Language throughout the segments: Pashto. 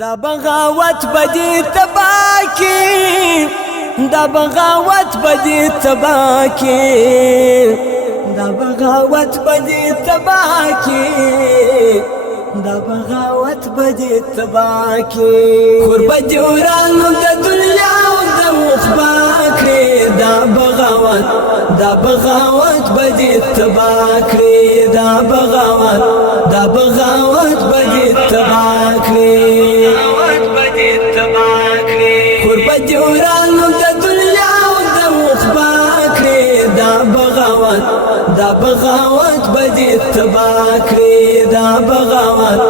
دا بغاوت بدی تباکی، دا بغاوت بدی تباکی، دا بغاوت بدی تباکی، دا بغاوت بدی تباکی. قرب جورانو دا دنیا و دا مخباکی، دا بغاوت بدی تباکی، دا بغاوت بدی تباکی. قرب جورانو دا دنیا و دا مخباکی، دا بغاوت بدی تباکی، دا بغاوت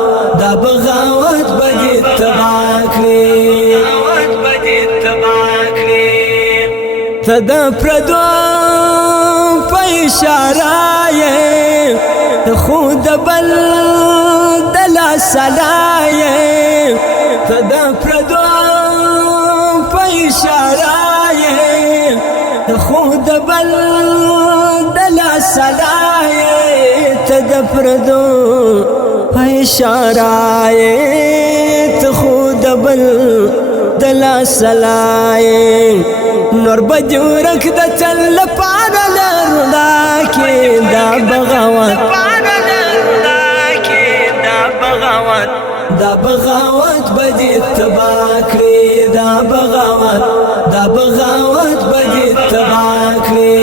بدی تباکی. تدا پردو پا اشارائے خود بل دلا سلائے، تدا پردو پا اشارائے خود بل دلا سلائے، تدا پردو پا اشارائے خود بل دلا سلائے. نور بجورک دا چل پانا لرناکی، دا بغاوت بدی تباکی، دا بغاوت بدی تباکی.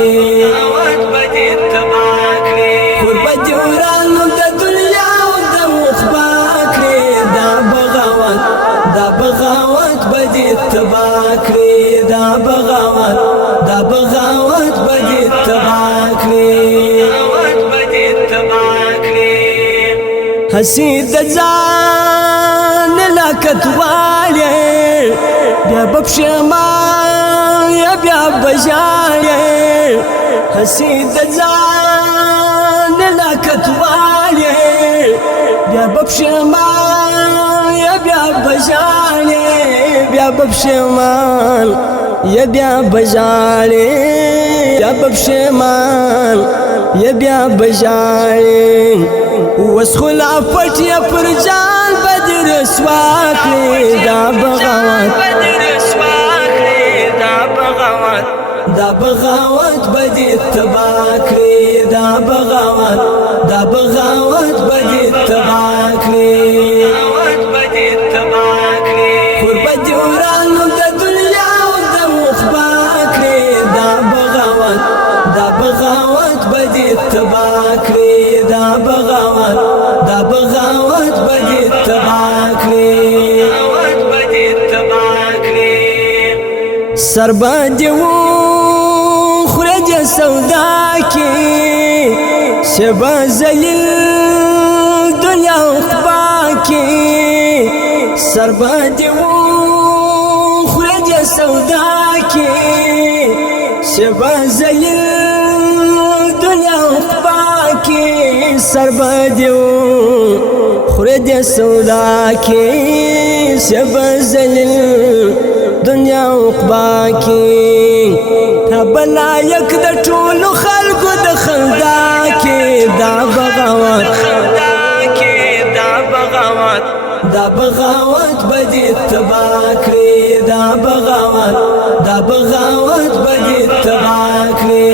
قرب جورانو دا دنیا و دا مخباکی، دا بغاوت بدی تباکی، دا بغاوت بدی تباکی. حسی دا زان لکت والی، بیا بپشما یا بیا بجالی، حسی دا زان لکت والی، بیا بپشما یا بیا بجالی، بیا بپشمان یا بیا بجالی، بیا بپشمان یا بیا بجالی. وس خلافت یا پر جان بدر سواکی، دا بغاوت بدی تباکی، دا بغاوت بدی تباکی. قرب جورانو دا دنیا و دا مخباکی، دا بغاوت بدی تباکی، دا بغاوت بدی تباکی. سر باندې و خرج سودا کی، شبا زلیل دنیا اخبا کی. سر باندې و خرج سودا کی، شبا زلیل دنیا اخبا کی. سر باندې و خرج سودا کی، شبا زلیل دنیا اخبا کی. تا بلایک دا ټولو خلقو دا خندا کی، دا بغاوت بدی تباکی، دا بغاوت بدی تباکی.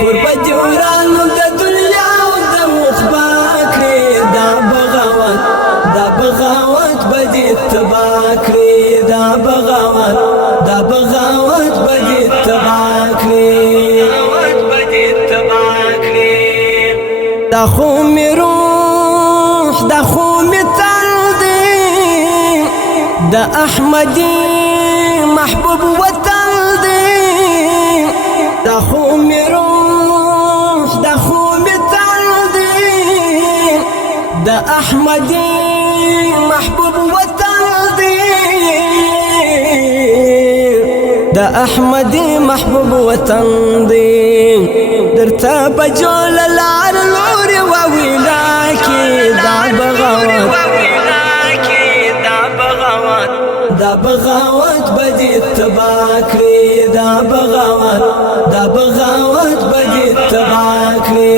قرب جورانو دا دنیا و دا مخباکی، دا بغاوت بدی تباکی، دا بغاوت بدی تباکی. دا خومی روح دا خومی تن دی، دا احمدی محبوب وطن دی. دا خومی روح دا خومی تن دی، دا احمدی محبوب وطن دی، دا احمدی محبوب وطن دی. درتا بجول لار نور و ویلاکی، دا بغاوت بدی تباکی، دا بغاوت بدی تباکی.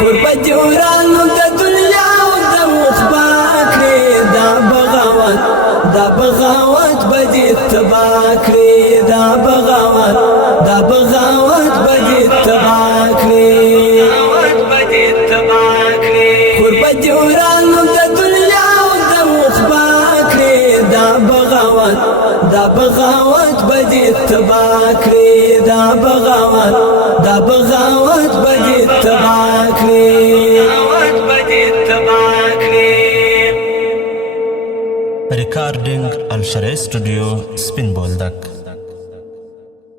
قرب جورانو تبا کړی دا بغاوت بدی تبا کړی قربت دی ورانو د دنیا او د مخبا کړی دا بغاوت بدی تبا کړی دا بغاوت بدی تبا کړی Recording Al Sharai Studio, Spin Boldak.